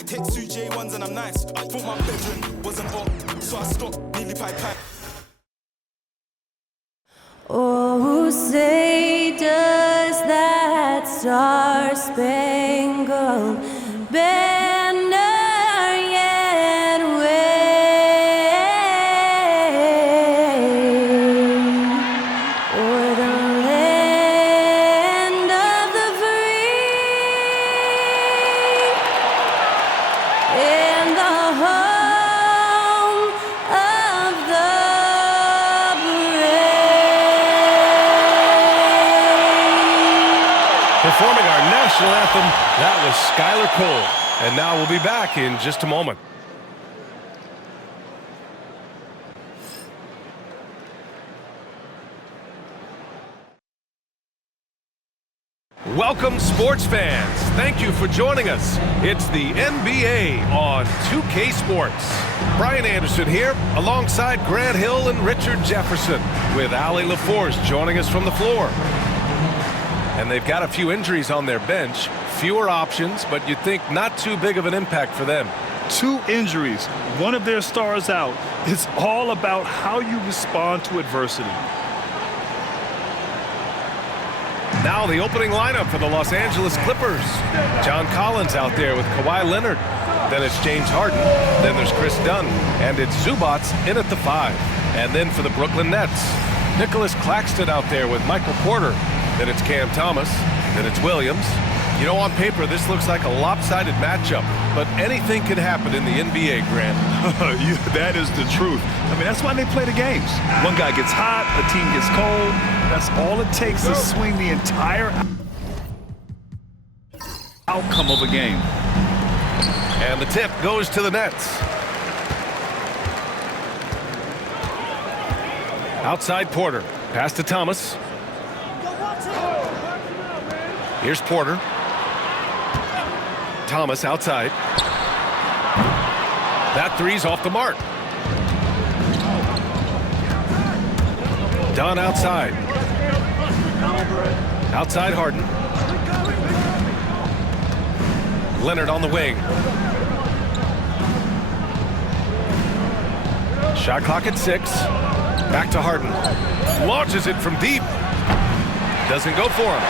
might take 2 J1s and I'm nice. I thought my bedroom wasn't up, so I stopped, nearly pipe. Oh, say does that star-spangled banner yet wave o'er the land of the free and the home of the Performing our national anthem, that was Skylar Cole. And now we'll be back in just a moment. Welcome, sports fans. Thank you for joining us. It's the NBA on 2K Sports. Brian Anderson here, alongside Grant Hill and Richard Jefferson, with Allie LaForce joining us from the floor. And they've got a few injuries on their bench, fewer options, but you'd think not too big of an impact for them. 2 injuries, one of their stars out. It's all about how you respond to adversity. Now the opening lineup for the Los Angeles Clippers. John Collins out there with Kawhi Leonard. Then it's James Harden. Then there's Chris Dunn. And it's Zubats in at the 5. And then for the Brooklyn Nets, Nicholas Claxton out there with Michael Porter. Then it's Cam Thomas. Then it's Williams. You know, on paper, this looks like a lopsided matchup, but anything can happen in the NBA, Grant. That is the truth. I mean, that's why they play the games. One guy gets hot, a team gets cold. That's all it takes to swing the entire outcome of a game. And the tip goes to the Nets. Outside Porter. Pass to Thomas. Here's Porter. Thomas outside. That three's off the mark. Dunn outside. Outside Harden. Leonard on the wing. Shot clock at 6. Back to Harden. Launches it from deep. Doesn't go for him.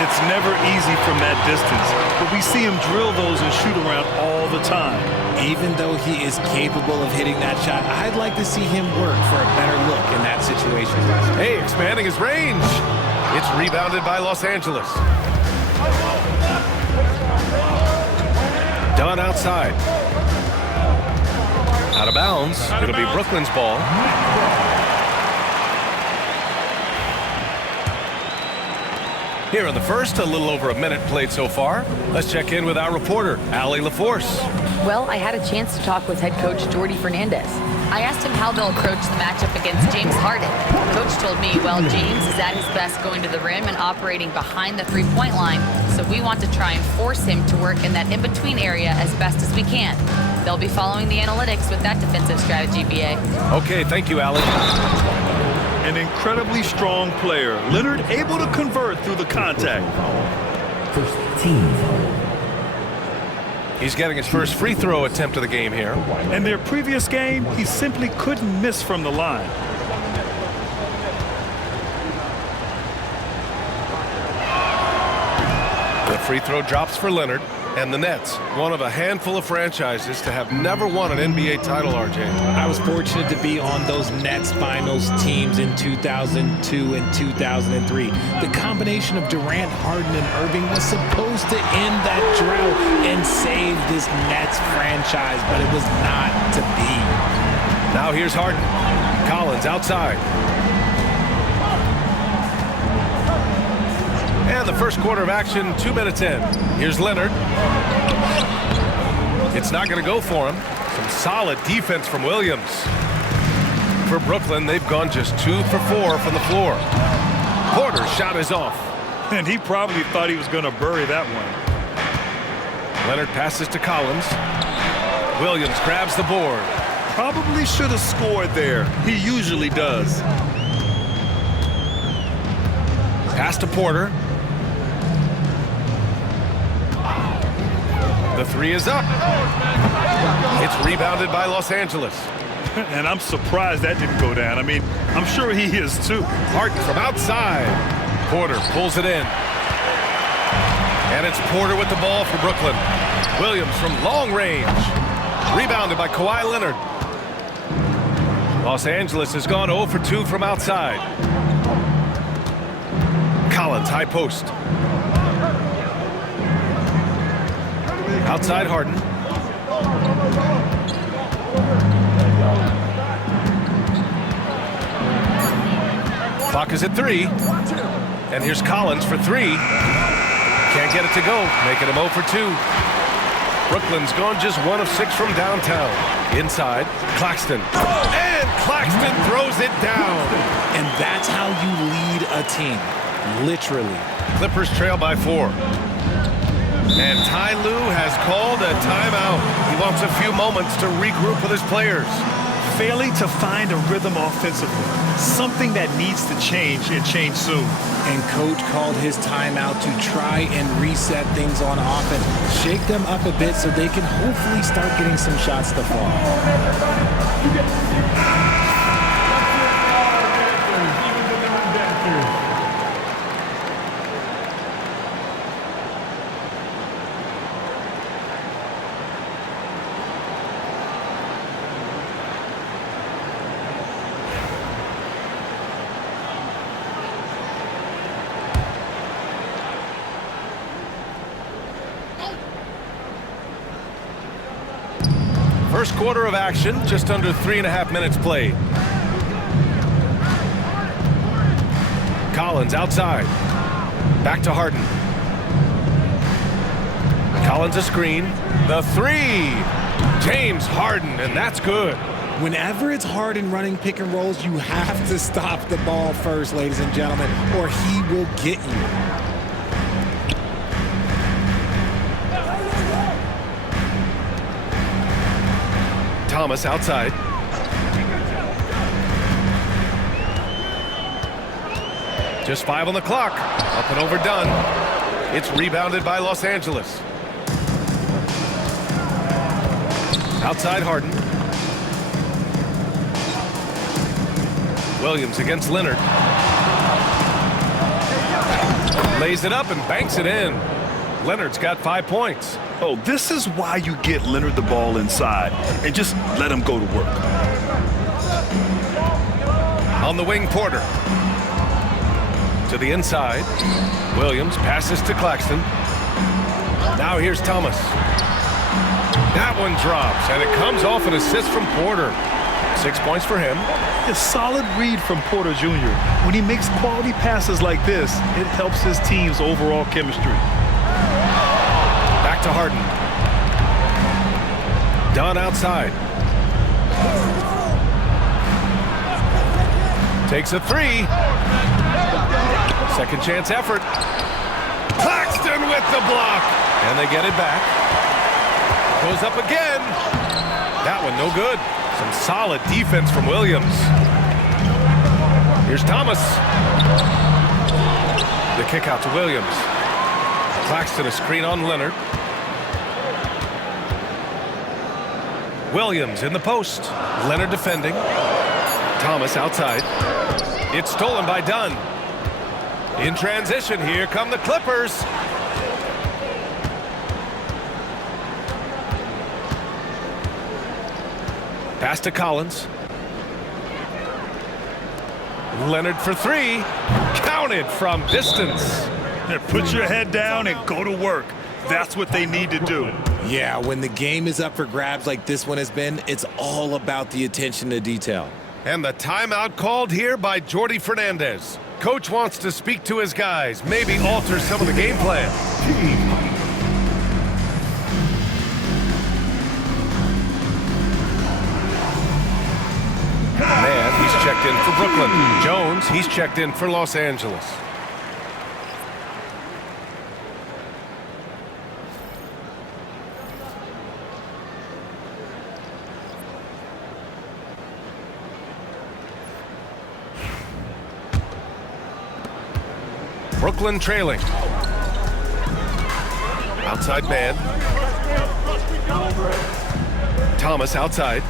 It's never easy from that distance, but we see him drill those and shoot around all the time. Even though he is capable of hitting that shot, I'd like to see him work for a better look in that situation. Hey, expanding his range. It's rebounded by Los Angeles. Dunn outside. Out of bounds. It'll be Brooklyn's ball. Here in the first, a little over a minute played so far. Let's check in with our reporter, Allie LaForce. Well, I had a chance to talk with head coach Jordi Fernandez. I asked him how they'll approach the matchup against James Harden. Coach told me, well, James is at his best going to the rim and operating behind the three-point line, so we want to try and force him to work in that in-between area as best as we can. They'll be following the analytics with that defensive strategy, BA. Okay, thank you, Allie. An incredibly strong player. Leonard able to convert through the contact. First team. He's getting his first free throw attempt of the game here. In their previous game, he simply couldn't miss from the line. The free throw drops for Leonard. And the Nets, one of a handful of franchises to have never won an NBA title, RJ. I was fortunate to be on those Nets finals teams in 2002 and 2003. The combination of Durant, Harden, and Irving was supposed to end that drought and save this Nets franchise, but it was not to be. Now here's Harden. Collins outside. And the first quarter of action, 2 minutes in. Here's Leonard. It's not going to go for him. Some solid defense from Williams. For Brooklyn, they've gone just 2 for 4 from the floor. Porter's shot is off. And he probably thought he was going to bury that one. Leonard passes to Collins. Williams grabs the board. Probably should have scored there. He usually does. Pass to Porter. The three is up. It's rebounded by Los Angeles. And I'm surprised that didn't go down. I mean, I'm sure he is too. Harden from outside. Porter pulls it in. And it's Porter with the ball for Brooklyn. Williams from long range. Rebounded by Kawhi Leonard. Los Angeles has gone 0 for 2 from outside. Collins, high post. Outside Harden. Clock is at 3. And here's Collins for 3. Can't get it to go, making him 0 for 2. Brooklyn's gone just 1 of 6 from downtown. Inside, Claxton. And Claxton throws it down. And that's how you lead a team, literally. Clippers trail by 4. And Ty Lue has called a timeout. He wants a few moments to regroup with his players. Failing to find a rhythm offensively. Something that needs to change and change soon. And coach called his timeout to try and reset things on offense. Shake them up a bit so they can hopefully start getting some shots to fall. First quarter of action, just under 3.5 minutes played. Collins outside. Back to Harden. Collins a screen. The 3. James Harden, and that's good. Whenever it's Harden running pick and rolls, you have to stop the ball first, ladies and gentlemen, or he will get you. Thomas outside. Just 5 on the clock. Up and overdone. It's rebounded by Los Angeles. Outside Harden. Williams against Leonard. Lays it up and banks it in. Leonard's got 5 points. Oh, this is why you get Leonard the ball inside and just let him go to work. On the wing, Porter. To the inside. Williams passes to Claxton. Now here's Thomas. That one drops, and it comes off an assist from Porter. 6 points for him. A solid read from Porter Jr. When he makes quality passes like this, it helps his team's overall chemistry. Back to Harden. Dunn outside. Takes a 3. Second chance effort. Claxton with the block. And they get it back. Goes up again. That one no good. Some solid defense from Williams. Here's Thomas. The kick out to Williams. Claxton a screen on Leonard. Williams in the post. Leonard defending. Thomas outside. It's stolen by Dunn. In transition, here come the Clippers. Pass to Collins. Leonard for 3. Counted from distance. Put your head down and go to work. That's what they need to do. Yeah, when the game is up for grabs like this one has been, it's all about the attention to detail. And the timeout called here by Jordi Fernandez. Coach wants to speak to his guys, maybe alter some of the game plan. Man, he's checked in for Brooklyn. Jones, he's checked in for Los Angeles. Brooklyn trailing. Outside man. Thomas outside.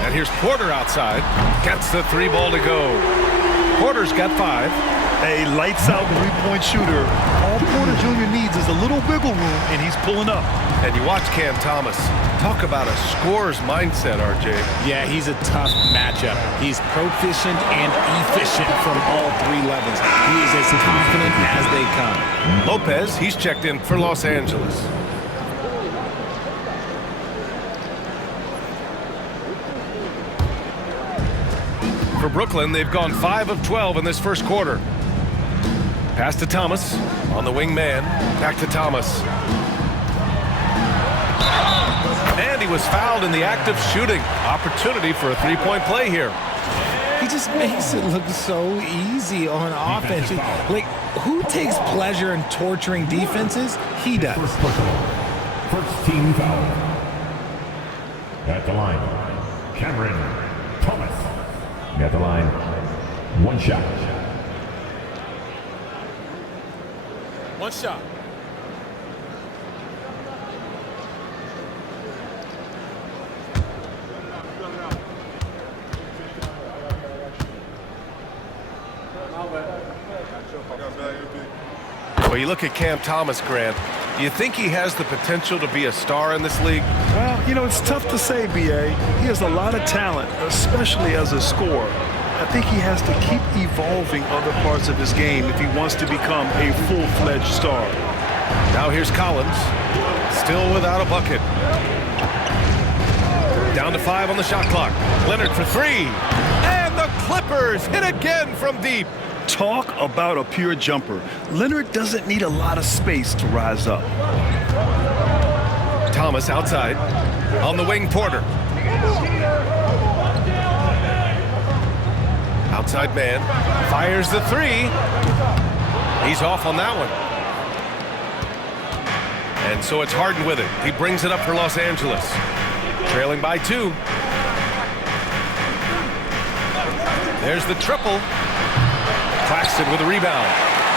And here's Porter outside. Gets the 3 ball to go. Porter's got 5. A lights-out three-point shooter. All Porter Jr. needs is a little wiggle room, and he's pulling up. And you watch Cam Thomas. Talk about a scorer's mindset, RJ. Yeah, he's a tough matchup. He's proficient and efficient from all 3 levels. He is as confident as they come. Lopez, he's checked in for Los Angeles. For Brooklyn, they've gone 5 of 12 in this first quarter. Pass to Thomas on the wing man. Back to Thomas. And he was fouled in the act of shooting. Opportunity for a 3-point play here. He just makes it look so easy on offense. Like, who takes pleasure in torturing defenses? He does. First team foul. At the line, Cameron Thomas. At the line, 1 shot. 1 shot. Well, you look at Cam Thomas, Grant. Do you think he has the potential to be a star in this league? Well, you know, it's tough to say, B.A. He has a lot of talent, especially as a scorer. I think he has to keep evolving other parts of his game if he wants to become a full-fledged star. Now here's Collins, still without a bucket. Down to 5 on the shot clock. Leonard for 3. And the Clippers hit again from deep. Talk about a pure jumper. Leonard doesn't need a lot of space to rise up. Thomas outside. On the wing, Porter. Outside man. Fires the 3. He's off on that one. And so it's Harden with it. He brings it up for Los Angeles. Trailing by 2. There's the triple. Claxton with a rebound.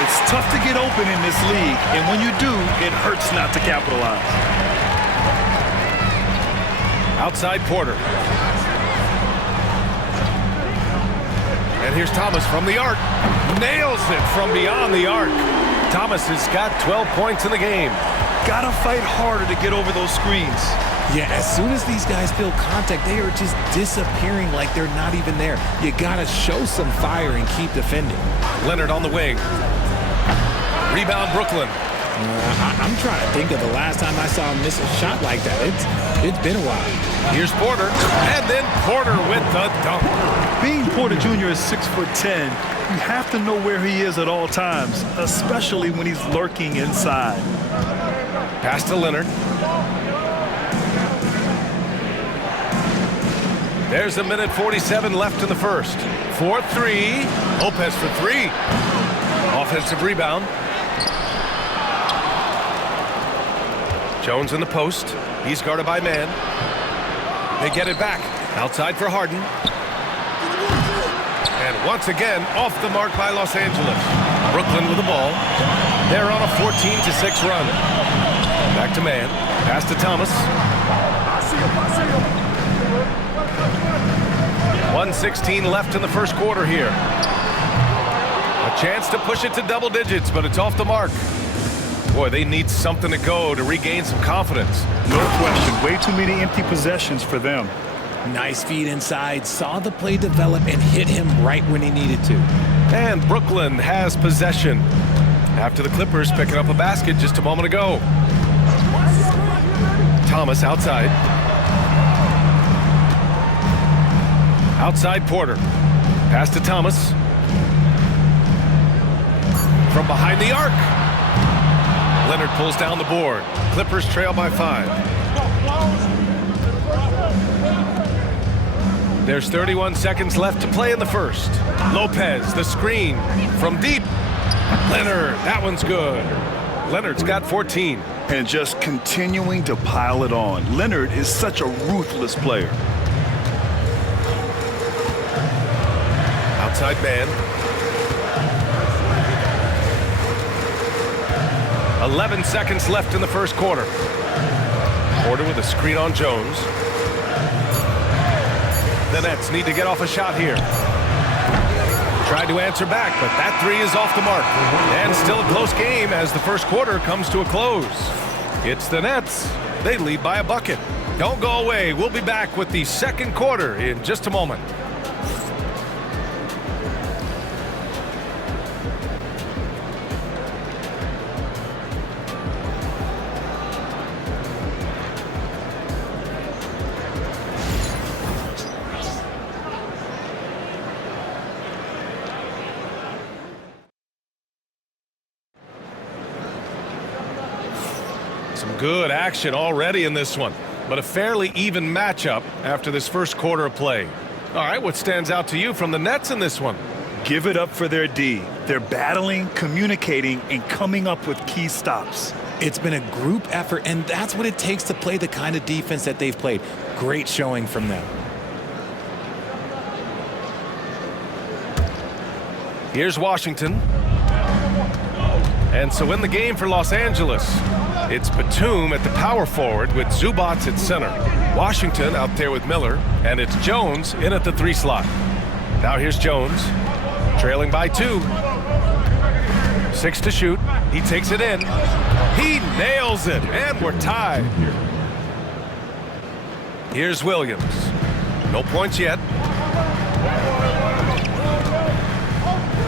It's tough to get open in this league, and when you do, it hurts not to capitalize. Outside Porter. And here's Thomas from the arc. Nails it from beyond the arc. Thomas has got 12 points in the game. Gotta fight harder to get over those screens. Yeah, as soon as these guys feel contact, they are just disappearing like they're not even there. You gotta show some fire and keep defending. Leonard on the wing. Rebound Brooklyn. I'm trying to think of the last time I saw him miss a shot like that. It's been a while. Here's Porter. And then Porter with the dunk. Being Porter Jr. is 6'10", you have to know where he is at all times, especially when he's lurking inside. Pass to Leonard. There's a minute 47 left in the first. 4-3. Lopez for 3. Offensive rebound. Jones in the post. He's guarded by man. They get it back. Outside for Harden. And once again, off the mark by Los Angeles. Brooklyn with the ball. They're on a 14-6 run. Back to man. Pass to Thomas. 1:16 left in the first quarter here. A chance to push it to double digits, but it's off the mark. Boy, they need something to go to regain some confidence. No question. Way too many empty possessions for them. Nice feed inside, saw the play develop and hit him right when he needed to. And Brooklyn has possession after the Clippers picking up a basket just a moment ago. Thomas outside. Outside Porter. Pass to Thomas. From behind the arc. Leonard pulls down the board. Clippers trail by 5. There's 31 seconds left to play in the first. Lopez, the screen from deep. Leonard, that one's good. Leonard's got 14. And just continuing to pile it on. Leonard is such a ruthless player. Outside man. 11 seconds left in the first quarter. Porter with a screen on Jones. The Nets need to get off a shot here. Tried to answer back, but that three is off the mark. And still a close game as the first quarter comes to a close. It's the Nets. They lead by a bucket. Don't go away. We'll be back with the second quarter in just a moment. Some good action already in this one, but a fairly even matchup after this first quarter of play. All right, what stands out to you from the Nets in this one? Give it up for their D. They're battling, communicating, and coming up with key stops. It's been a group effort, and that's what it takes to play the kind of defense that they've played. Great showing from them. Here's Washington. And so in the game for Los Angeles, it's Batum at the power forward with Zubac at center. Washington out there with Miller, and it's Jones in at the 3 slot. Now here's Jones, trailing by 2. 6 to shoot. He takes it in. He nails it, and we're tied. Here's Williams. No points yet.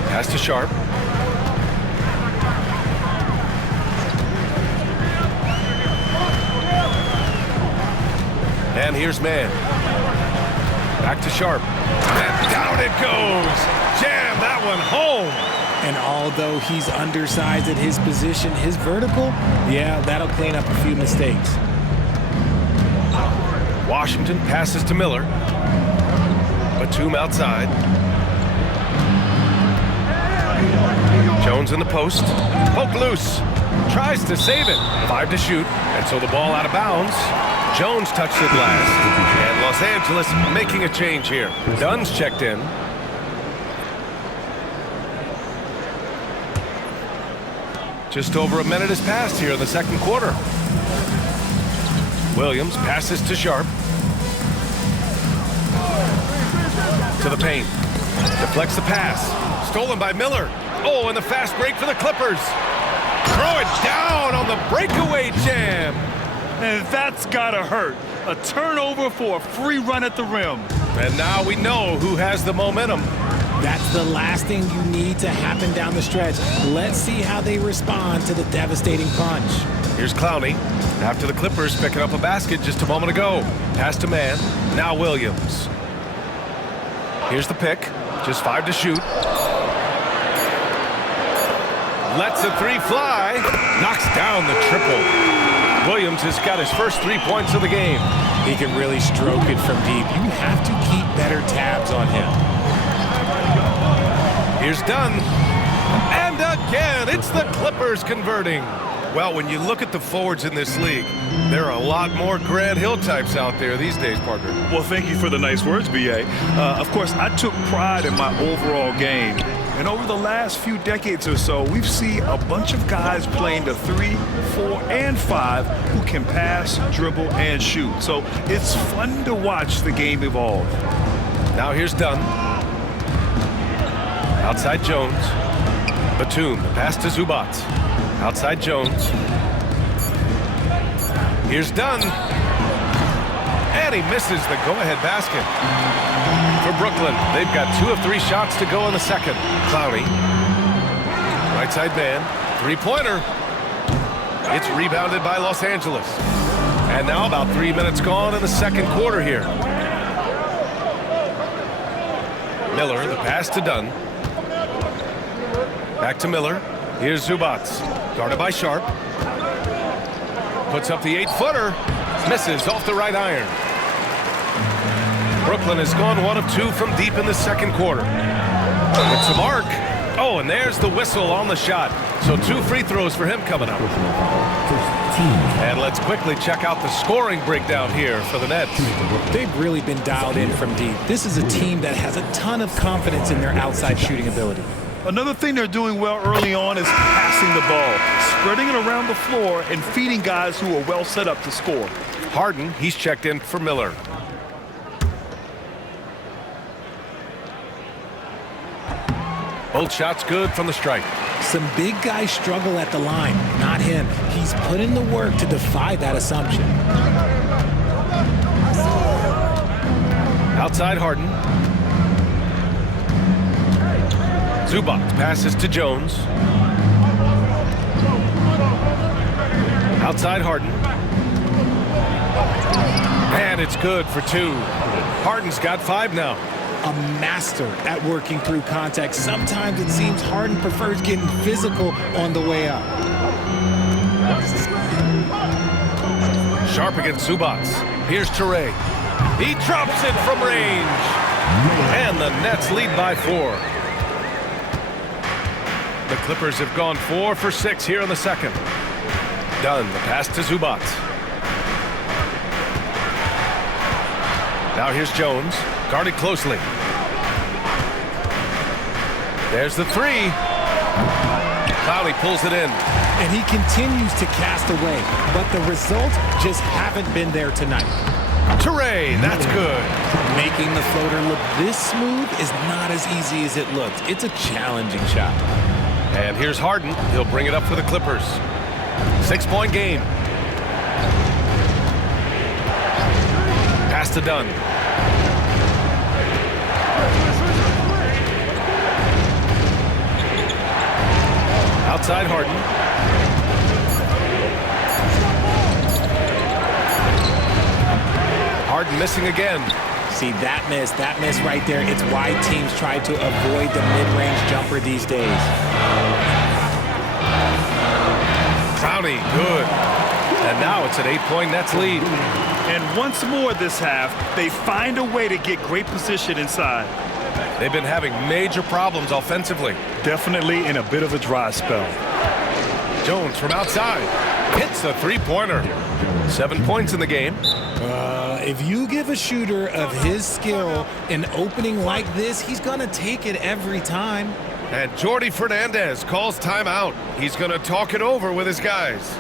Pass to Sharp. And here's Mann. Back to Sharp. And down it goes. Jam that one home. And although he's undersized at his position, his vertical, yeah, that'll clean up a few mistakes. Washington passes to Miller. Batum outside. Jones in the post. Poke loose. Tries to save it. 5 to shoot. And so the ball out of bounds. Jones touched it last. And Los Angeles making a change here. Dunn's checked in. Just over a minute has passed here in the second quarter. Williams passes to Sharp. To the paint. Deflects the pass. Stolen by Miller. Oh, and the fast break for the Clippers. Throw it down on the breakaway jam. And that's gotta hurt. A turnover for a free run at the rim. And now we know who has the momentum. That's the last thing you need to happen down the stretch. Let's see how they respond to the devastating punch. Here's Clowney. After the Clippers picking up a basket just a moment ago. Pass to Mann. Now Williams. Here's the pick. Just 5 to shoot. Lets a 3 fly. Knocks down the triple. Williams has got his first 3 points of the game. He can really stroke it from deep. You have to keep better tabs on him. Here's Dunn. And again, it's the Clippers converting. Well, when you look at the forwards in this league, there are a lot more Grant Hill types out there these days, partner. Well, thank you for the nice words, B.A. Of course, I took pride in my overall game. And over the last few decades or so, we've seen a bunch of guys playing the 3, 4, and 5 who can pass, dribble, and shoot. So it's fun to watch the game evolve. Now here's Dunn. Outside Jones. Batum, the pass to Zubac. Outside Jones. Here's Dunn. And he misses the go-ahead basket. For Brooklyn, they've got 2 of 3 shots to go in the second. Clowney. Right side man. 3-pointer. It's rebounded by Los Angeles. And now about 3 minutes gone in the second quarter here. Miller, the pass to Dunn. Back to Miller. Here's Zubac. Guarded by Sharp. Puts up the 8-footer. Misses off the right iron. Brooklyn has gone 1 of 2 from deep in the second quarter. It's a mark. Oh, and there's the whistle on the shot. So 2 free throws for him coming up. And let's quickly check out the scoring breakdown here for the Nets. They've really been dialed in from deep. This is a team that has a ton of confidence in their outside shooting ability. Another thing they're doing well early on is passing the ball, spreading it around the floor and feeding guys who are well set up to score. Harden, he's checked in for Miller. Both shots good from the stripe. Some big guys struggle at the line, not him. He's put in the work to defy that assumption. Outside Harden. Zubac passes to Jones. Outside Harden. And it's good for 2. Harden's got 5 now. A master at working through contact. Sometimes it seems Harden prefers getting physical on the way up. Sharp against Zubac. Here's Toure. He drops it from range. And the Nets lead by 4. The Clippers have gone 4 for 6 here in the second. Dunn, the pass to Zubac. Now here's Jones, guarded closely. There's the 3. Clowney pulls it in. And he continues to cast away, but the results just haven't been there tonight. Toure, that's good. Making the floater look this smooth is not as easy as it looks. It's a challenging shot. And here's Harden. He'll bring it up for the Clippers. 6-point game. Pass to Dunn. Outside Harden. Harden missing again. See, that miss right there. It's why teams try to avoid the mid-range jumper these days. Clowney, good. And now it's an 8-point Nets lead. And once more this half, they find a way to get great position inside. They've been having major problems offensively. Definitely in a bit of a dry spell. Jones from outside hits the 3-pointer. 7 points in the game. If you give a shooter of his skill an opening like this, he's going to take it every time. And Jordi Fernandez calls timeout. He's going to talk it over with his guys.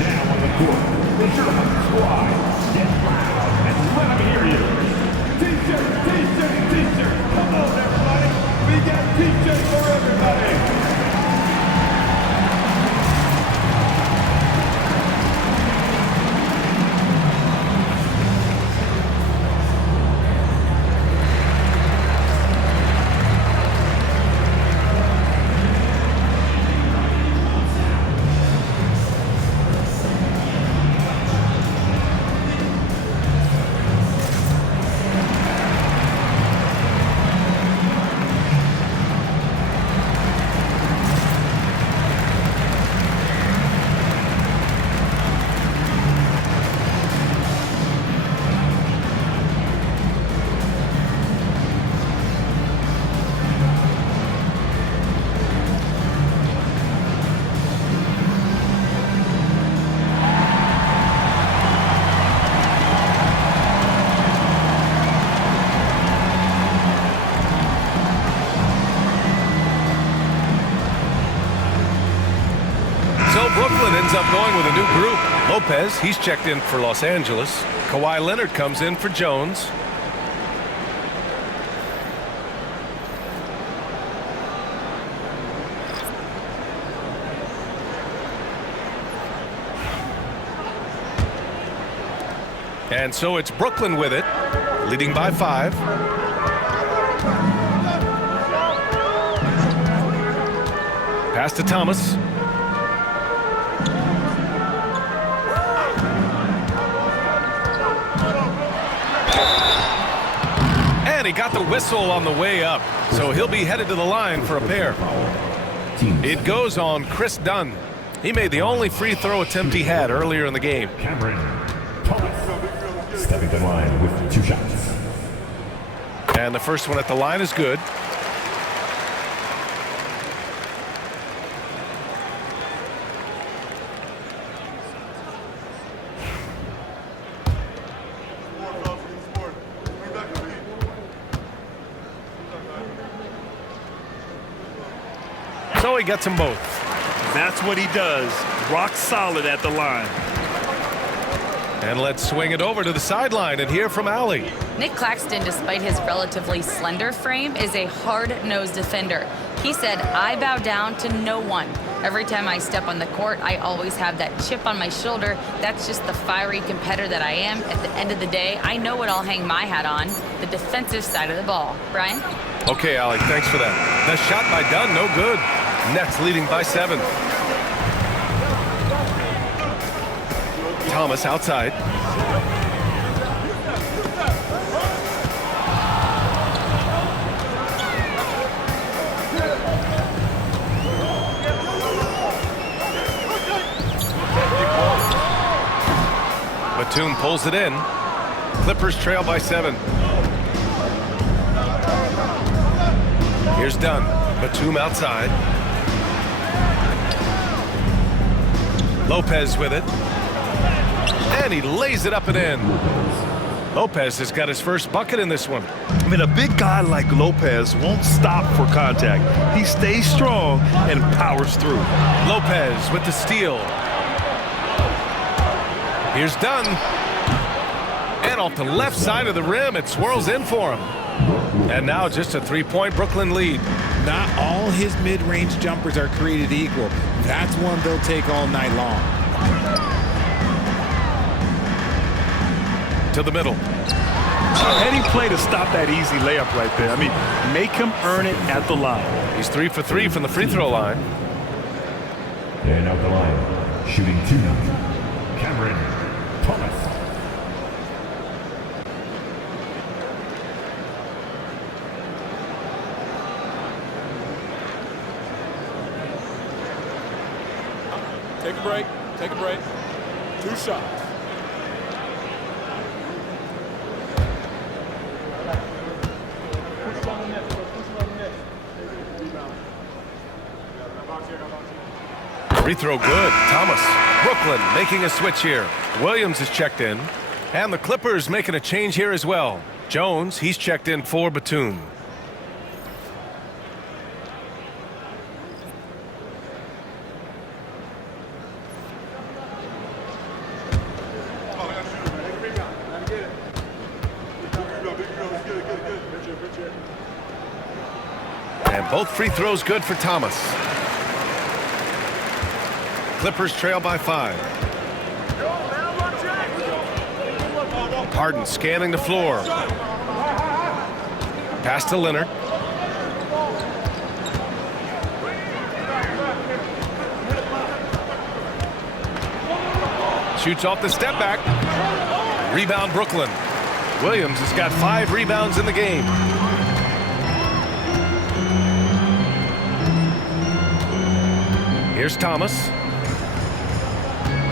Now on the court, the Sherlock squad. Get loud and let them hear you. T-shirt, T-shirt, T-shirt. Come on, everybody. We got T-shirts for everybody. Brooklyn ends up going with a new group. Lopez, he's checked in for Los Angeles. Kawhi Leonard comes in for Jones. And so it's Brooklyn with it, leading by 5. Pass to Thomas. And he got the whistle on the way up, so he'll be headed to the line for a pair. It goes on Chris Dunn. He made the only free throw attempt he had earlier in the game. Cameron Thomas stepping to the line with 2 shots. And the first one at the line is good. So he gets them both. That's what he does. Rock solid at the line. And let's swing it over to the sideline and hear from Allie. Nick Claxton, despite his relatively slender frame, is a hard-nosed defender. He said, "I bow down to no one. Every time I step on the court, I always have that chip on my shoulder. That's just the fiery competitor that I am. At the end of the day, I know what I'll hang my hat on, the defensive side of the ball." Brian? Okay, Allie, thanks for that. The shot by Dunn, no good. Nets leading by 7. Thomas outside. Batum pulls it in. Clippers trail by 7. Here's Dunn. Batum outside. Lopez with it. And he lays it up and in. Lopez has got his first bucket in this one. I mean, a big guy like Lopez won't stop for contact. He stays strong and powers through. Lopez with the steal. Here's Dunn. And off the left side of the rim, it swirls in for him. And now just a 3-point Brooklyn lead. Not all his mid-range jumpers are created equal. That's one they'll take all night long. To the middle. Heady play to stop that easy layup right there. I mean, make him earn it at the line. He's 3 for 3 from the free throw line. And out the line, shooting 2, Cameron Thomas. Take a break. Take a break. 2 shots. Free throw good. Thomas. Brooklyn making a switch here. Williams is checked in. And the Clippers making a change here as well. Jones, he's checked in for Batum. And both free throws good for Thomas. Clippers trail by 5. Harden scanning the floor. Pass to Leonard. Shoots off the step back. Rebound Brooklyn. Williams has got 5 rebounds in the game. Here's Thomas.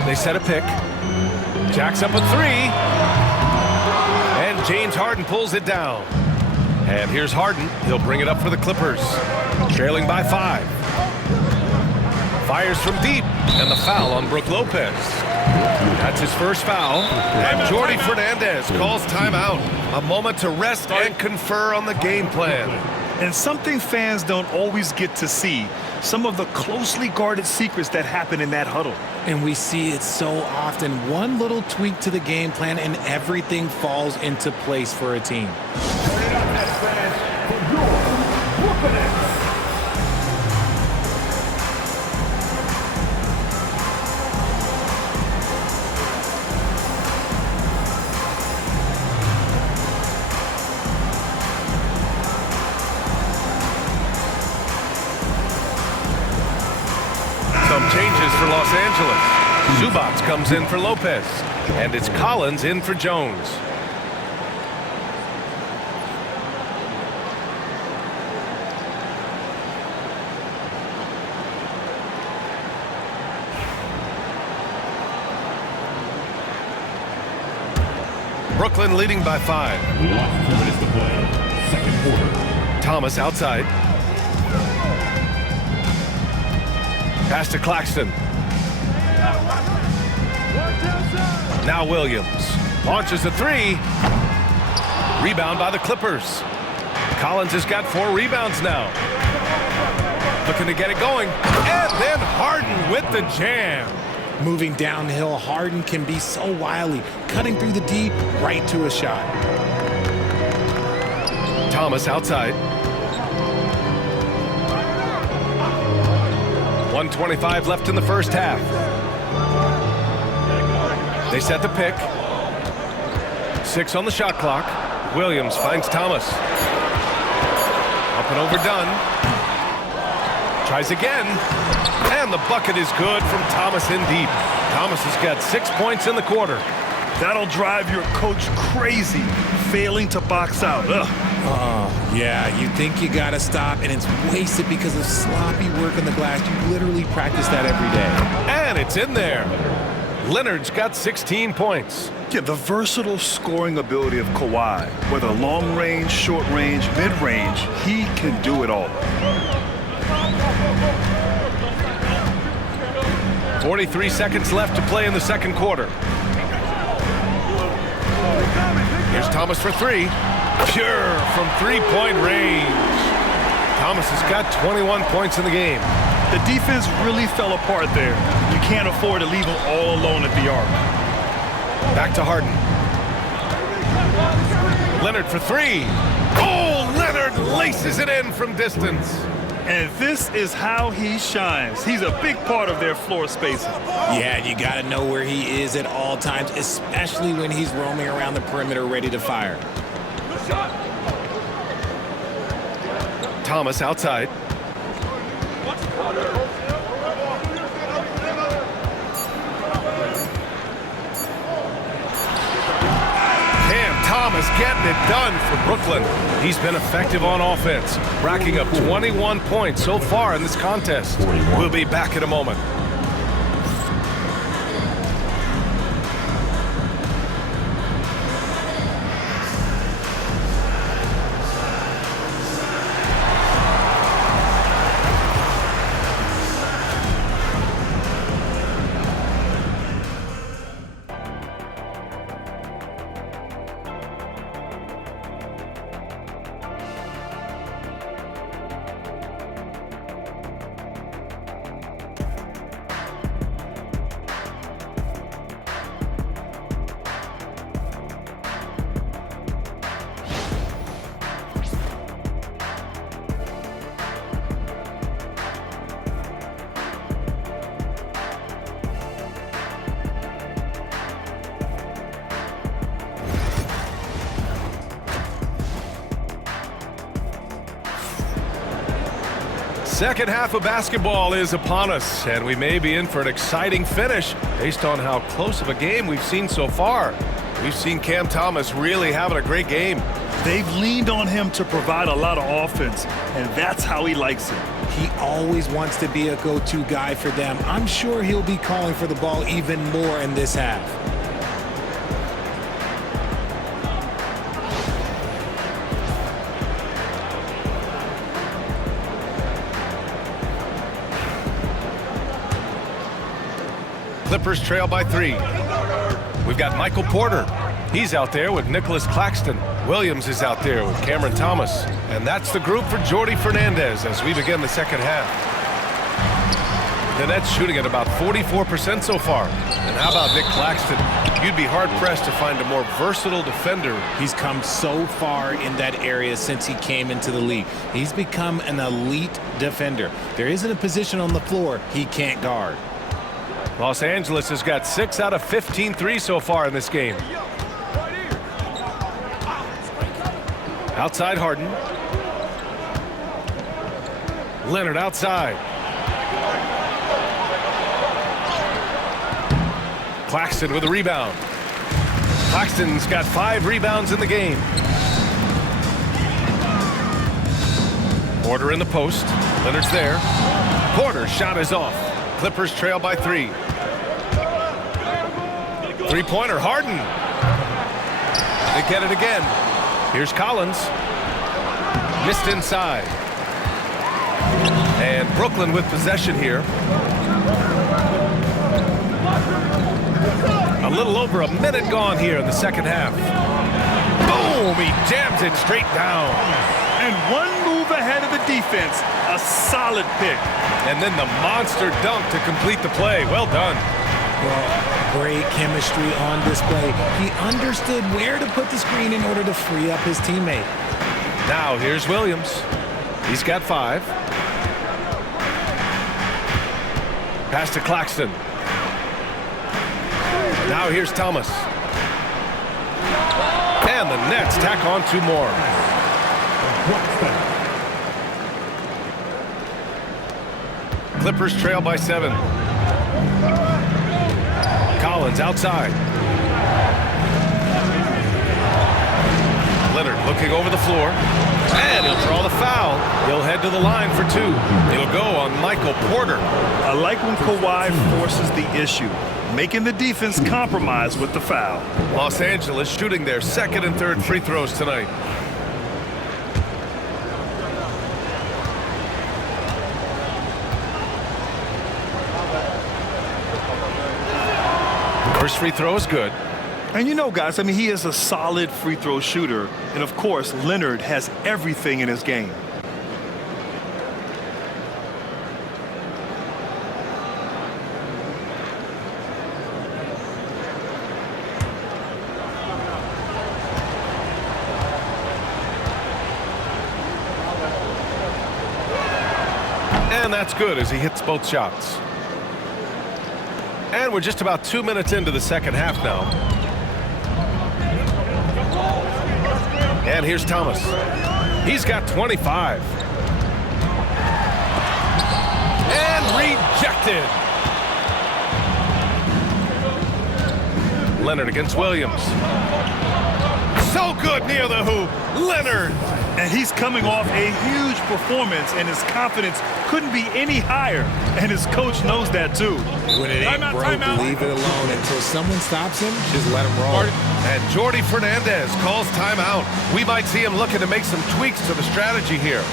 They set a pick. Jacks up a 3. And James Harden pulls it down. And here's Harden. He'll bring it up for the Clippers. Trailing by 5. Fires from deep. And the foul on Brook Lopez. That's his first foul. And Jordi Fernandez calls timeout. A moment to rest and confer on the game plan. And something fans don't always get to see. Some of the closely guarded secrets that happen in that huddle. And we see it so often. One little tweak to the game plan and everything falls into place for a team. Turn it up, Nets fans, for your Brooklyn Nets. Some changes for Los Angeles. Zubac comes in for Lopez. And it's Collins in for Jones. Brooklyn leading by 5. Lost 2 minutes to play. Second quarter. Thomas outside. Pass to Claxton. Now Williams launches a 3. Rebound by the Clippers. Collins has got 4 rebounds now. Looking to get it going. And then Harden with the jam. Moving downhill, Harden can be so wily, cutting through the D right to a shot. Thomas outside. 1:25 left in the first half. They set the pick. 6 on the shot clock. Williams finds Thomas. Up and over Dunn. Tries again. And the bucket is good from Thomas in deep. Thomas has got 6 points in the quarter. That'll drive your coach crazy, failing to box out. Ugh. Yeah, you think you gotta stop, and it's wasted because of sloppy work on the glass. You literally practice that every day. And it's in there. Leonard's got 16 points. Yeah, the versatile scoring ability of Kawhi, whether long range, short range, mid range, he can do it all. 43 seconds left to play in the second quarter. Here's Thomas for 3. Pure from 3-point range. Thomas has got 21 points in the game. The defense really fell apart there. You can't afford to leave him all alone at the arc. Back to Harden. Leonard for 3. Oh, Leonard laces it in from distance. And this is how he shines. He's a big part of their floor spacing. Yeah, you got to know where he is at all times, especially when he's roaming around the perimeter ready to fire. Thomas outside. Thomas getting it done for Brooklyn. He's been effective on offense, racking up 21 points so far in this contest. We'll be back in a moment. Second half of basketball is upon us, and we may be in for an exciting finish based on how close of a game we've seen so far. We've seen Cam Thomas really having a great game. They've leaned on him to provide a lot of offense, and that's how he likes it. He always wants to be a go-to guy for them. I'm sure he'll be calling for the ball even more in this half. Clippers trail by 3. We've got Michael Porter. He's out there with Nicholas Claxton. Williams is out there with Cameron Thomas. And that's the group for Jordi Fernandez as we begin the second half. The Nets shooting at about 44% so far. And how about Nick Claxton? You'd be hard-pressed to find a more versatile defender. He's come so far in that area since he came into the league. He's become an elite defender. There isn't a position on the floor he can't guard. Los Angeles has got 6 out of 15 threes so far in this game. Outside Harden. Leonard outside. Claxton with a rebound. Claxton's got 5 rebounds in the game. Porter in the post. Leonard's there. Porter's shot is off. Clippers trail by 3. Three-pointer, Harden. They get it again. Here's Collins. Missed inside. And Brooklyn with possession here. A little over a minute gone here in the second half. Boom! He jams it straight down. And one move ahead of the defense, a solid pick. And then the monster dunk to complete the play. Well done. Well, great chemistry on display. He understood where to put the screen in order to free up his teammate. Now here's Williams. He's got 5. Pass to Claxton. Now here's Thomas. And the Nets tack on 2 more. Clippers trail by 7. Collins outside. Leonard looking over the floor. And he'll draw the foul. He'll head to the line for 2. He'll go on Michael Porter. I like when Kawhi forces the issue, making the defense compromise with the foul. Los Angeles shooting their 2nd and 3rd free throws tonight. First free throw is good. And you know, guys, I mean, he is a solid free throw shooter. And, of course, Leonard has everything in his game. And that's good as he hits both shots. And we're just about 2 minutes into the second half now. And here's Thomas. He's got 25. And rejected. Leonard against Williams. So good near the hoop. Leonard. And he's coming off a huge performance, and his confidence couldn't be any higher. And his coach knows that, too. When it ain't broke, leave it alone. Until someone stops him, just let him roll. And Jordi Fernandez calls timeout. We might see him looking to make some tweaks to the strategy here.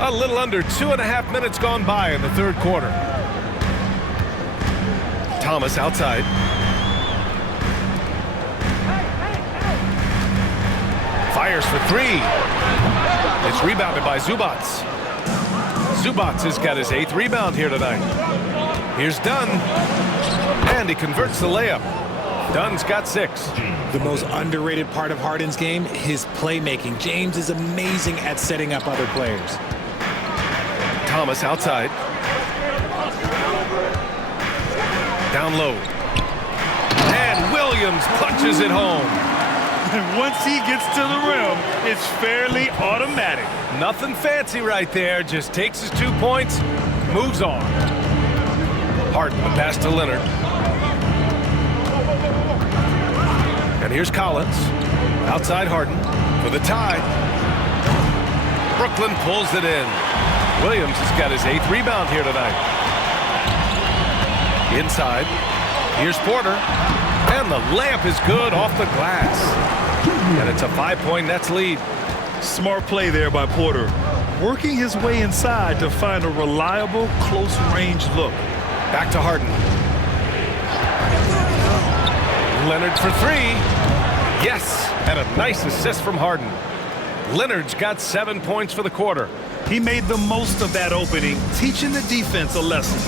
A little under 2.5 minutes gone by in the 3rd quarter. Thomas outside. Fires for 3. It's rebounded by Zubats. Zubats has got his 8th rebound here tonight. Here's Dunn. And he converts the layup. Dunn's got 6. The most underrated part of Harden's game, his playmaking. James is amazing at setting up other players. Thomas outside. Down low. And Williams punches it home. And once he gets to the rim, it's fairly automatic. Nothing fancy right there. Just takes his 2 points, moves on. Harden, the pass to Leonard. And here's Collins. Outside Harden for the tie. Brooklyn pulls it in. Williams has got his 8th rebound here tonight. Inside. Here's Porter. And the layup is good off the glass. And it's a 5-point Nets lead. Smart play there by Porter. Working his way inside to find a reliable, close-range look. Back to Harden. Leonard for 3. Yes, and a nice assist from Harden. Leonard's got 7 points for the quarter. He made the most of that opening, teaching the defense a lesson.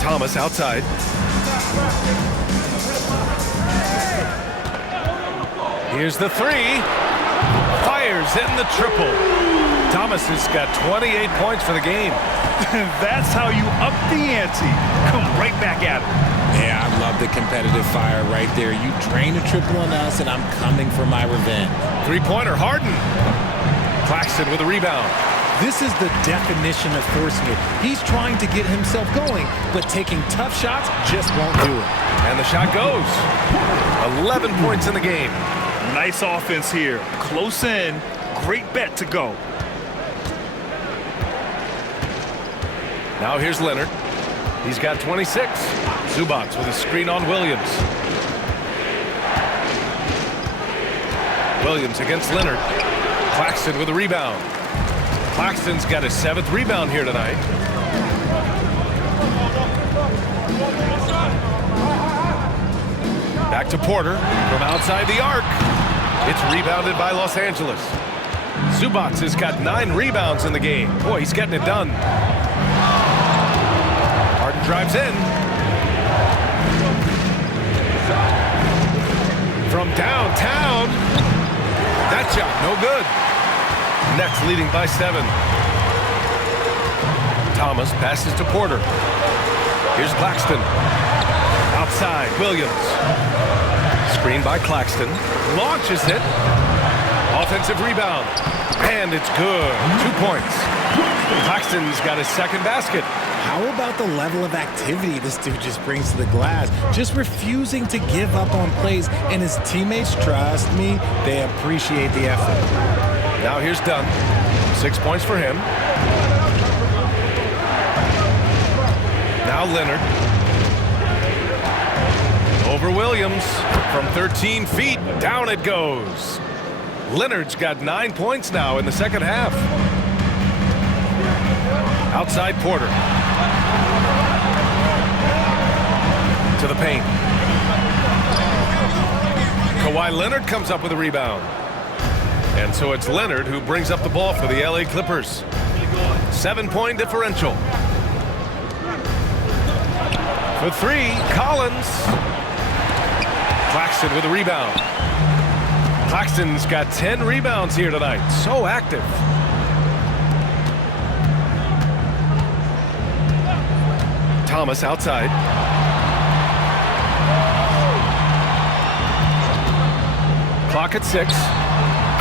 Thomas outside. Here's the 3. Fires in the triple. Thomas has got 28 points for the game. That's how you up the ante. Come right back at him. Yeah, I love the competitive fire right there. You drain a triple on us, and I'm coming for my revenge. Three-pointer, Harden. Claxton with a rebound. This is the definition of forcing it. He's trying to get himself going, but taking tough shots just won't do it. And the shot goes. 11 points in the game. Nice offense here. Close in. Great bet to go. Now here's Leonard. He's got 26. Zubac with a screen on Williams. Williams against Leonard. Claxton with a rebound. Claxton's got his 7th rebound here tonight. Back to Porter from outside the arc. It's rebounded by Los Angeles. Zubac has got 9 rebounds in the game. Boy, he's getting it done. Harden drives in. From downtown. That shot, no good. Nets leading by 7. Thomas passes to Porter. Here's Claxton. Outside, Williams. Screen by Claxton. Launches it. Offensive rebound. And it's good. 2 points. Claxton's got his 2nd basket. How about the level of activity this dude just brings to the glass? Just refusing to give up on plays, and his teammates, trust me, they appreciate the effort. Now here's Dunn. 6 points for him. Now Leonard. Over Williams. From 13 feet, down it goes. Leonard's got 9 points now in the second half. Outside Porter. To the paint. Kawhi Leonard comes up with a rebound. And so it's Leonard who brings up the ball for the LA Clippers. 7-point differential. For 3, Collins. Claxton with a rebound. Claxton's got 10 rebounds here tonight. So active. Thomas outside. Clock at 6.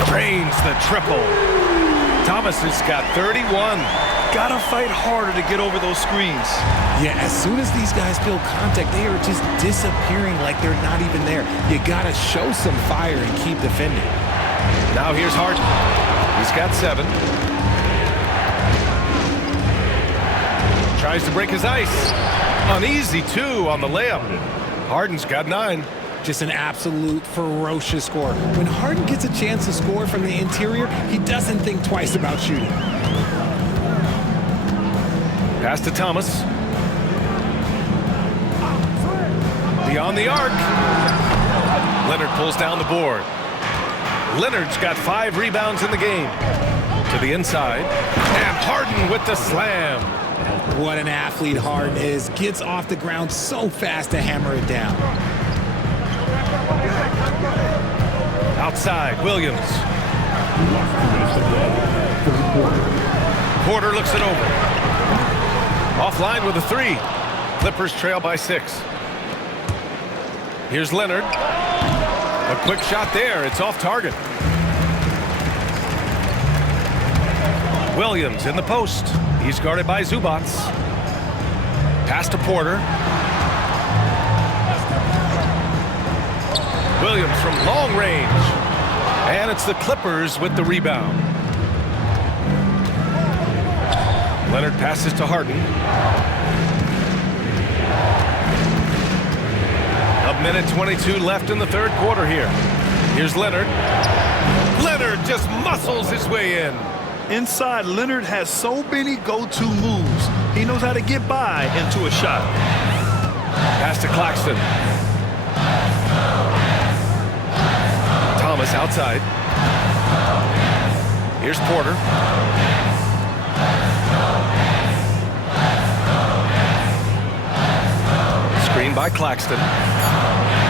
Drains the triple. Thomas has got 31. Gotta fight harder to get over those screens. Yeah, as soon as these guys feel contact, they are just disappearing like they're not even there. You gotta show some fire and keep defending. Now here's Harden. He's got 7. Tries to break his ice. Uneasy 2 on the layup. Harden's got 9. Just an absolute ferocious score. When Harden gets a chance to score from the interior, he doesn't think twice about shooting. Pass to Thomas. Beyond the arc. Leonard pulls down the board. Leonard's got 5 rebounds in the game. To the inside. And Harden with the slam. What an athlete Harden is. Gets off the ground so fast to hammer it down. Outside, Williams. Porter looks it over. Offline with a 3. Clippers trail by 6. Here's Leonard. A quick shot there. It's off target. Williams in the post. He's guarded by Zubac. Pass to Porter. Williams from long range. And it's the Clippers with the rebound. Leonard passes to Harden. A minute 22 left in the third quarter here. Here's Leonard. Leonard just muscles his way in. Inside, Leonard has so many go-to moves. He knows how to get by into a shot. Pass to Claxton. Thomas outside. Here's Porter. Screen by Claxton.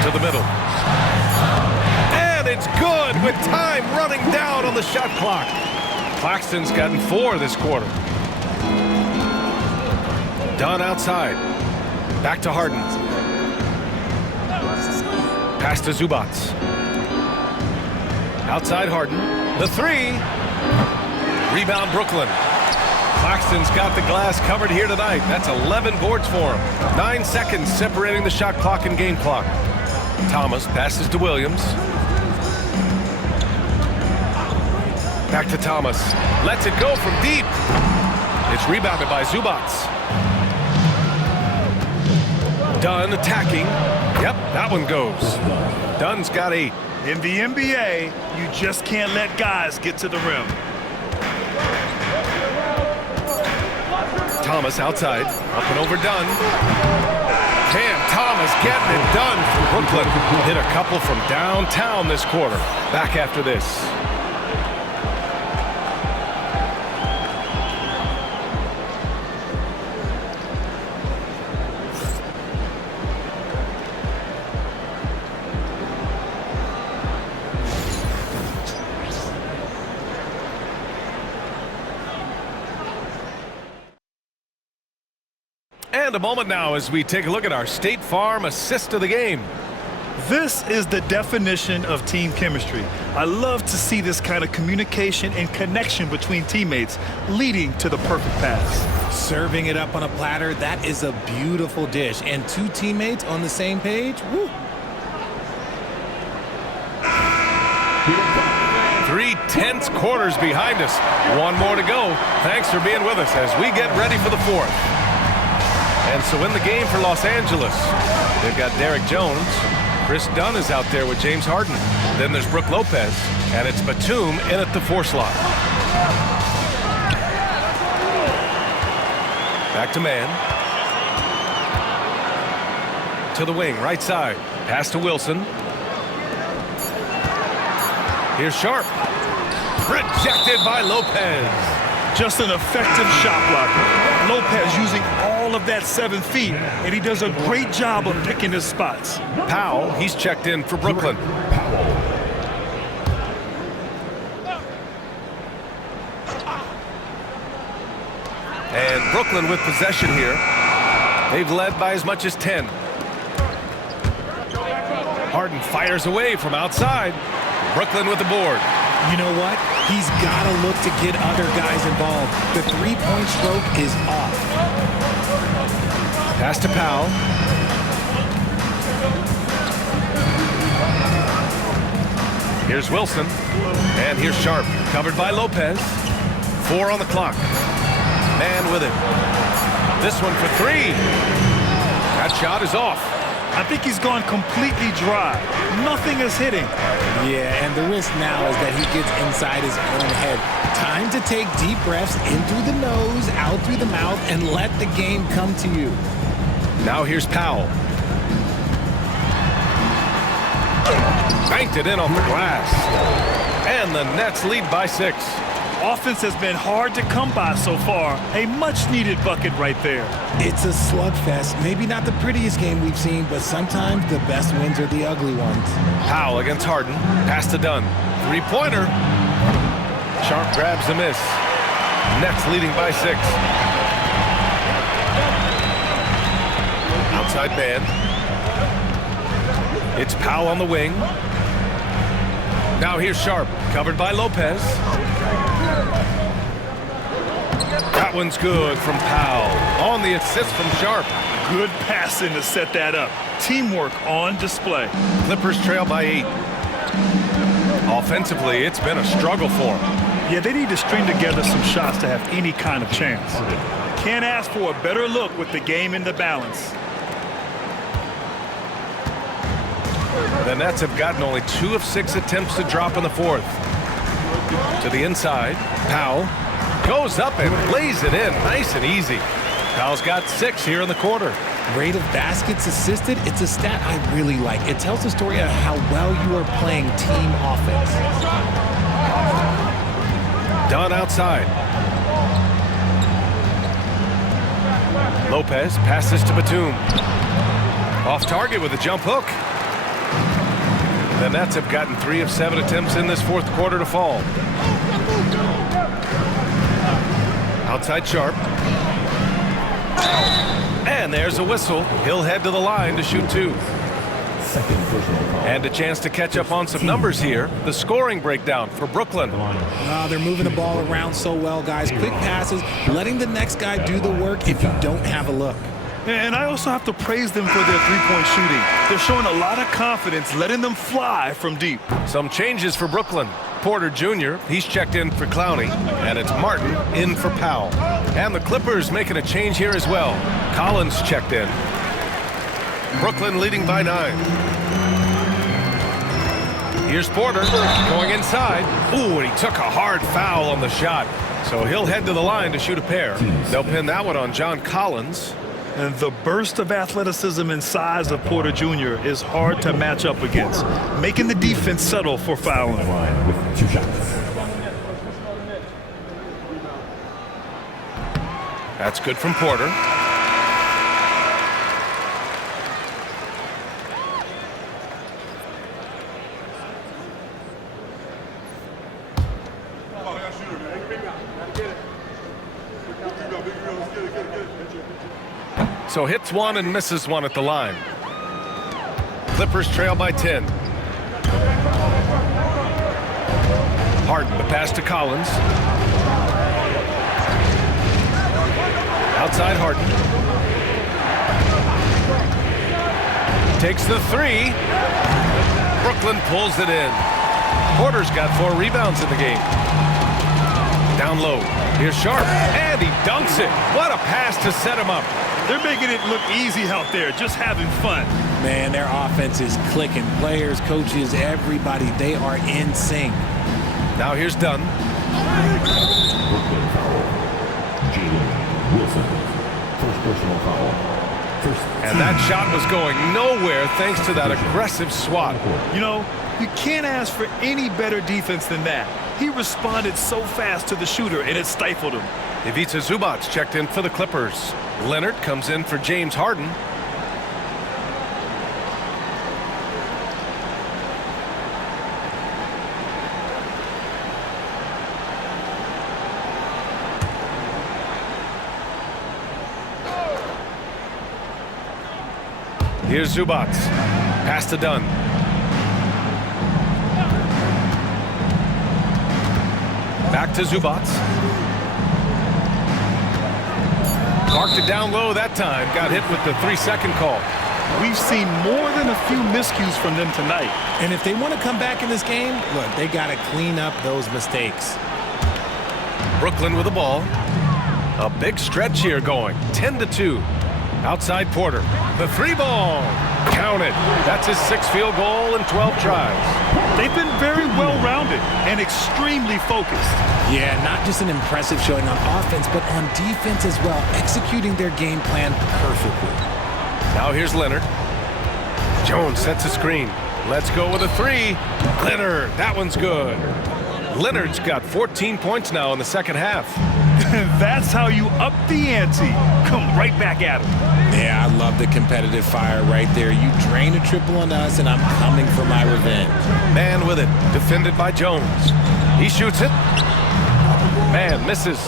To the middle. And it's good with time running down on the shot clock. Claxton's gotten 4 this quarter. Dunn outside. Back to Harden. Pass to Zubats. Outside Harden. The three. Rebound Brooklyn. Claxton's got the glass covered here tonight. That's 11 boards for him. 9 seconds separating the shot clock and game clock. Thomas passes to Williams. Back to Thomas. Lets it go from deep. It's rebounded by Zubats. Dunn attacking. Yep, that one goes. Dunn's got 8. In the NBA, you just can't let guys get to the rim. Thomas outside. Up and over Dunn. Cam Thomas getting it done from Brooklyn. Hit a couple from downtown this quarter. Back after this. And a moment now as we take a look at our State Farm assist of the game. This is the definition of team chemistry. I love to see this kind of communication and connection between teammates leading to the perfect pass. Serving it up on a platter, that is a beautiful dish. And 2 teammates on the same page, woo. 3 tense quarters behind us. 1 more to go. Thanks for being with us as we get ready for the 4th. And so in the game for Los Angeles, they've got Derek Jones. Chris Dunn is out there with James Harden. Then there's Brook Lopez, and it's Batum in at the 4 slot. Back to man. To the wing, right side. Pass to Wilson. Here's Sharp. Rejected by Lopez. Just an effective shot blocker. Lopez using all of that 7 feet, and he does a great job of picking his spots. Powell, he's checked in for Brooklyn. And Brooklyn with possession here. They've led by as much as 10. Harden fires away from outside. Brooklyn with the board. You know what? He's got to look to get other guys involved. The 3-point stroke is off. Pass to Powell. Here's Wilson. And here's Sharp. Covered by Lopez. 4 on the clock. Man with it. This one for 3. That shot is off. I think he's gone completely dry. Nothing is hitting. Yeah, and the risk now is that he gets inside his own head. Time to take deep breaths in through the nose, out through the mouth, and let the game come to you. Now here's Powell. Banked it in off the glass. And the Nets lead by 6. Offense has been hard to come by so far. A much-needed bucket right there. It's a slugfest. Maybe not the prettiest game we've seen, but sometimes the best wins are the ugly ones. Powell against Harden. Pass to Dunn. 3-pointer. Sharp grabs the miss. Nets leading by 6. Outside man. It's Powell on the wing. Now here's Sharp. Covered by Lopez. That one's good from Powell. On the assist from Sharp. Good passing to set that up. Teamwork on display. Clippers trail by 8. Offensively, it's been a struggle for them. Yeah, they need to string together some shots to have any kind of chance. Can't ask for a better look with the game in the balance. The Nets have gotten only 2 of 6 attempts to drop in the 4th. To the inside, Powell goes up and lays it in nice and easy. Powell's got 6 here in the quarter. Rate of baskets assisted, it's a stat I really like. It tells the story of how well you are playing team offense. Dunn outside. Lopez passes to Batum. Off target with a jump hook. The Nets have gotten 3 of 7 attempts in this 4th quarter to fall. Outside Sharp. And there's a whistle. He'll head to the line to shoot 2. Second personal foul. And a chance to catch up on some numbers here. The scoring breakdown for Brooklyn. They're moving the ball around so well, guys. Quick passes, letting the next guy do the work if you don't have a look. And I also have to praise them for their three-point shooting. They're showing a lot of confidence, letting them fly from deep. Some changes for Brooklyn. Porter Jr., he's checked in for Clowney, and it's Martin in for Powell. And the Clippers making a change here as well. Collins checked in. Brooklyn leading by 9. Here's Porter going inside. Ooh, and he took a hard foul on the shot. So he'll head to the line to shoot a pair. They'll pin that one on John Collins. And the burst of athleticism and size of Porter Jr. is hard to match up against, making the defense settle for fouling. Line with 2 shots. That's good from Porter. So hits one and misses one at the line. Clippers trail by 10. Harden, the pass to Collins. Outside Harden. Takes the 3. Brooklyn pulls it in. Porter's got 4 rebounds in the game. Down low. Here's Sharp. And he dunks it. What a pass to set him up. They're making it look easy out there, just having fun. Man, their offense is clicking. Players, coaches, everybody, they are in sync. Now here's Dunn. Brooklyn foul. Jalen Wilson. First personal foul. And that shot was going nowhere thanks to that aggressive swat. You know, you can't ask for any better defense than that. He responded so fast to the shooter, and it stifled him. Ivica Zubac checked in for the Clippers. Leonard comes in for James Harden. Here's Zubac. Pass to Dunn. Back to Zubac. Marked it down low that time. Got hit with the 3-second call. We've seen more than a few miscues from them tonight. And if they want to come back in this game, look, they got to clean up those mistakes. Brooklyn with the ball. A big stretch here going. 10-2. Outside Porter. The 3-ball. Counted. That's his 6th field goal in 12 tries. They've been very well-rounded and extremely focused. Yeah, not just an impressive showing on offense, but on defense as well, executing their game plan perfectly. Now here's Leonard. Jones sets a screen. Let's go with a 3. Leonard, that one's good. Leonard's got 14 points now in the second half. That's how you up the ante. Come right back at him. Yeah, I love the competitive fire right there. You drain a triple on us, and I'm coming for my revenge. Man with it, defended by Jones. He shoots it. Man misses.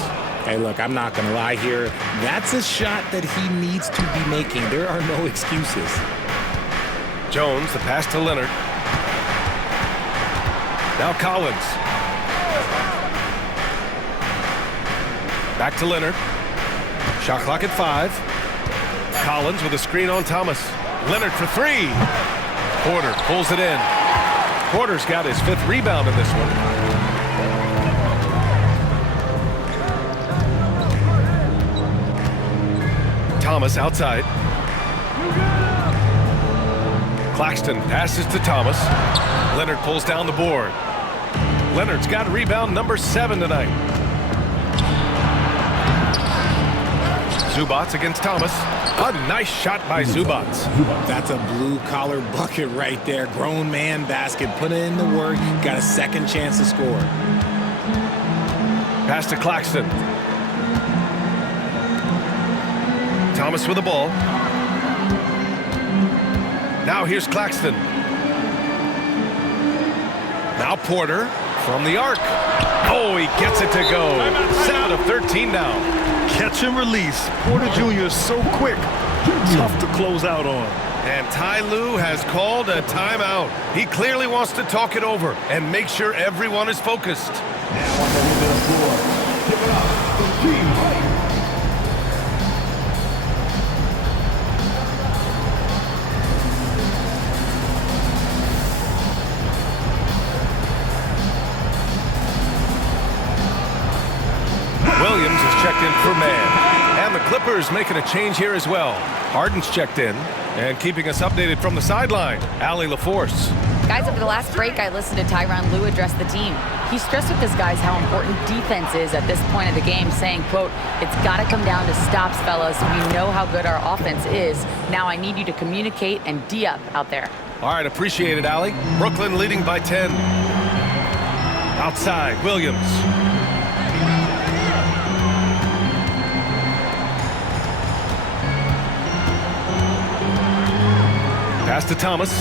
Hey, look, I'm not going to lie here. That's a shot that he needs to be making. There are no excuses. Jones, the pass to Leonard. Now Collins. Back to Leonard. Shot clock at 5. Collins with a screen on Thomas. Leonard for 3. Porter pulls it in. Porter's got his 5th rebound in this one. Thomas outside. Claxton passes to Thomas. Leonard pulls down the board. Leonard's got rebound number 7 tonight. Zubac against Thomas. A nice shot by Zubac. That's a blue-collar bucket right there. Grown man basket. Put in the work. Got a second chance to score. Pass to Claxton. Thomas with the ball. Now here's Claxton. Now Porter from the arc. Oh, he gets it to go. 7 of 13 now. Catch and release. Porter Jr. is so quick. Tough to close out on. And Ty Lue has called a timeout. He clearly wants to talk it over and make sure everyone is focused. Now on the end of the floor. Give it up for Team Hype. Williams is checked in for man. And the Clippers making a change here as well. Harden's checked in. And keeping us updated from the sideline, Allie LaForce. Guys, over the last break, I listened to Tyronn Lue address the team. He stressed with his guys how important defense is at this point of the game, saying, quote, "It's got to come down to stops, fellas. We know how good our offense is. Now I need you to communicate and D-up out there." All right, appreciate it, Allie. Brooklyn leading by 10. Outside, Williams. Pass to Thomas.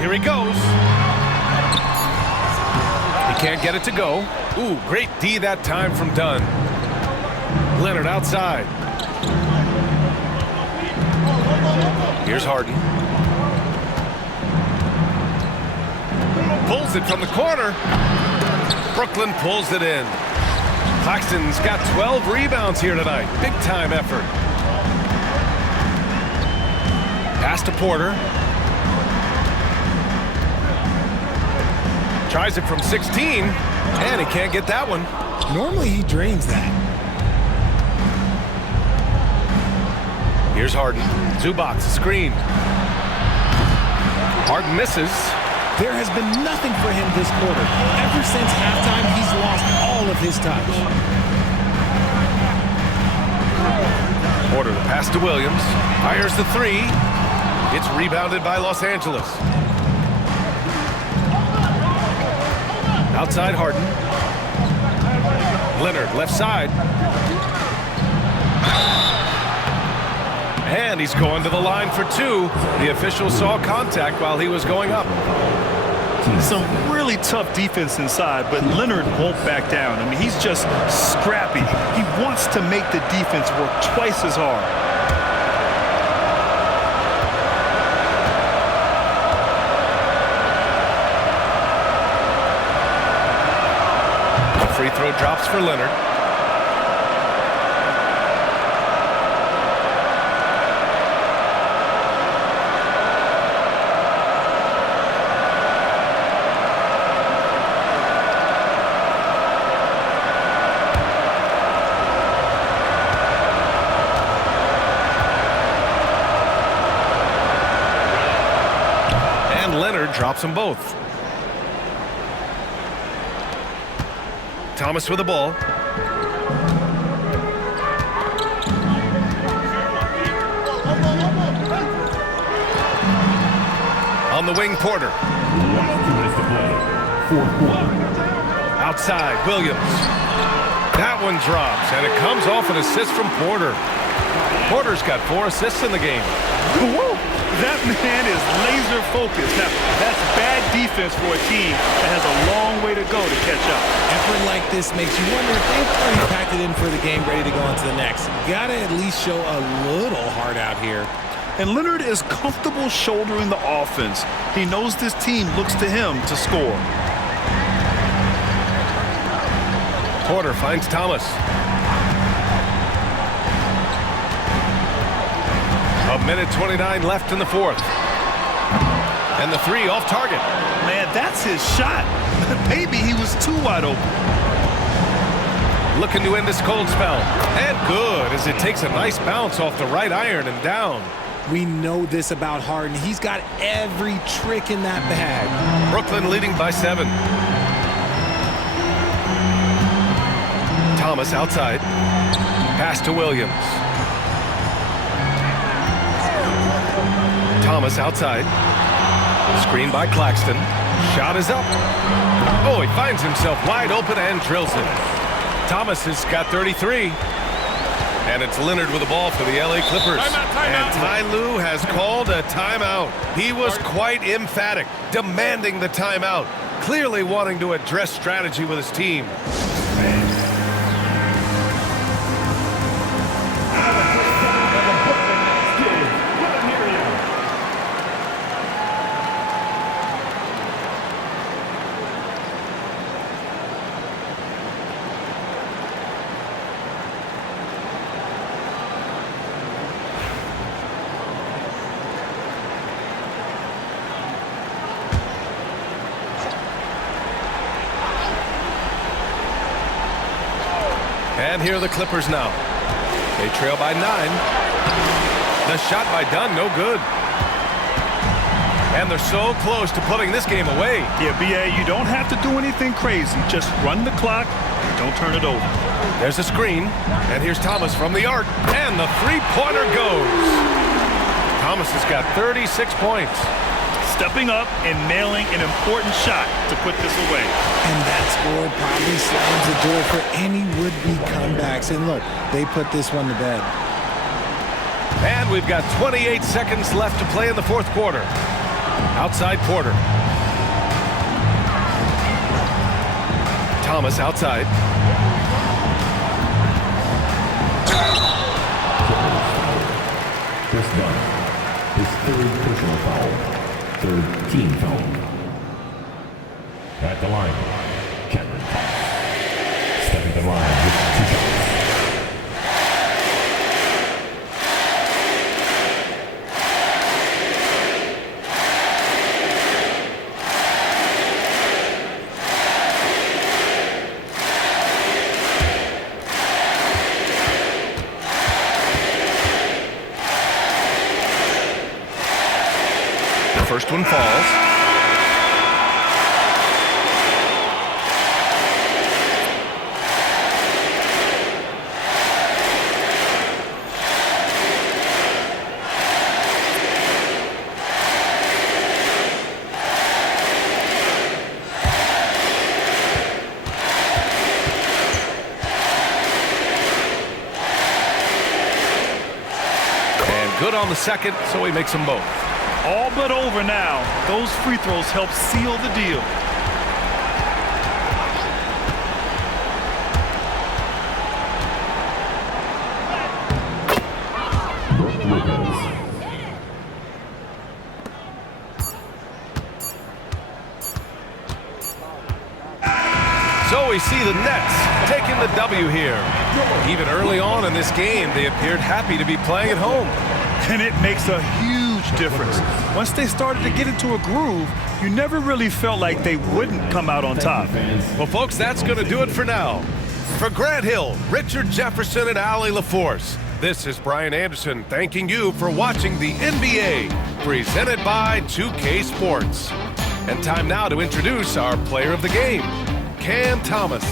Here he goes. He can't get it to go. Ooh, great D that time from Dunn. Leonard outside. Here's Harden. Pulls it from the corner. Brooklyn pulls it in. Claxton's got 12 rebounds here tonight. Big time effort. Pass to Porter. Tries it from 16, and he can't get that one. Normally he drains that. Here's Harden. Zubac screen. Harden misses. There has been nothing for him this quarter. Ever since halftime, he's lost all of his touch. Porter the pass to Williams. Fires the three. It's rebounded by Los Angeles. Outside Harden. Leonard left side. And he's going to the line for two. The official saw contact while he was going up. Some really tough defense inside, but Leonard won't back down. I mean, he's just scrappy. He wants to make the defense work twice as hard. Free throw drops for Leonard. And Leonard drops them both. Thomas with the ball. On the wing, Porter. Outside, Williams. That one drops, and it comes off an assist from Porter. Porter's got 4 assists in the game. Whoa. That man is laser focused. Now, that's bad defense for a team that has a long way to go to catch up. Effort like this makes you wonder if they've already packed it in for the game, ready to go on to the next. Gotta at least show a little heart out here. And Leonard is comfortable shouldering the offense. He knows this team looks to him to score. Porter finds Thomas. A minute 29 left in the fourth. And the three off target. Man, that's his shot. Maybe he was too wide open. Looking to end this cold spell. And good, as it takes a nice bounce off the right iron and down. We know this about Harden. He's got every trick in that bag. Brooklyn leading by 7. Thomas outside. Pass to Williams. Thomas outside. Screen by Claxton. Shot is up. Oh, he finds himself wide open and drills it. Thomas has got 33. And it's Leonard with the ball for the LA Clippers. And Ty Lue has called a timeout. He was quite emphatic, demanding the timeout, clearly wanting to address strategy with his team. And here are the Clippers now. They trail by 9. The shot by Dunn, no good. And they're so close to putting this game away. Yeah, B.A., you don't have to do anything crazy. Just run the clock and don't turn it over. There's a screen, and here's Thomas from the arc, and the three-pointer goes. Thomas has got 36 points. Stepping up and nailing an important shot to put this away. And that score probably slams the door for any would-be comebacks. And look, they put this one to bed. And we've got 28 seconds left to play in the fourth quarter. Outside Porter. Thomas outside. Chris Dunn, his third personal foul, third team foul. At the line, Cameron Thomas. Stepping to the line with 2 shots. First one falls. And good on the second, so he makes them both. All but over now. Those free throws help seal the deal. Brooke Lopez. So we see the Nets taking the W here. Even early on in this game, they appeared happy to be playing at home. And it makes a huge difference. Once they started to get into a groove, you never really felt like they wouldn't come out on top. Well, folks, that's going to do it for now. For Grant Hill, Richard Jefferson, and Allie LaForce, this is Brian Anderson thanking you for watching the NBA, presented by 2K Sports. And time now to introduce our player of the game, Cam Thomas.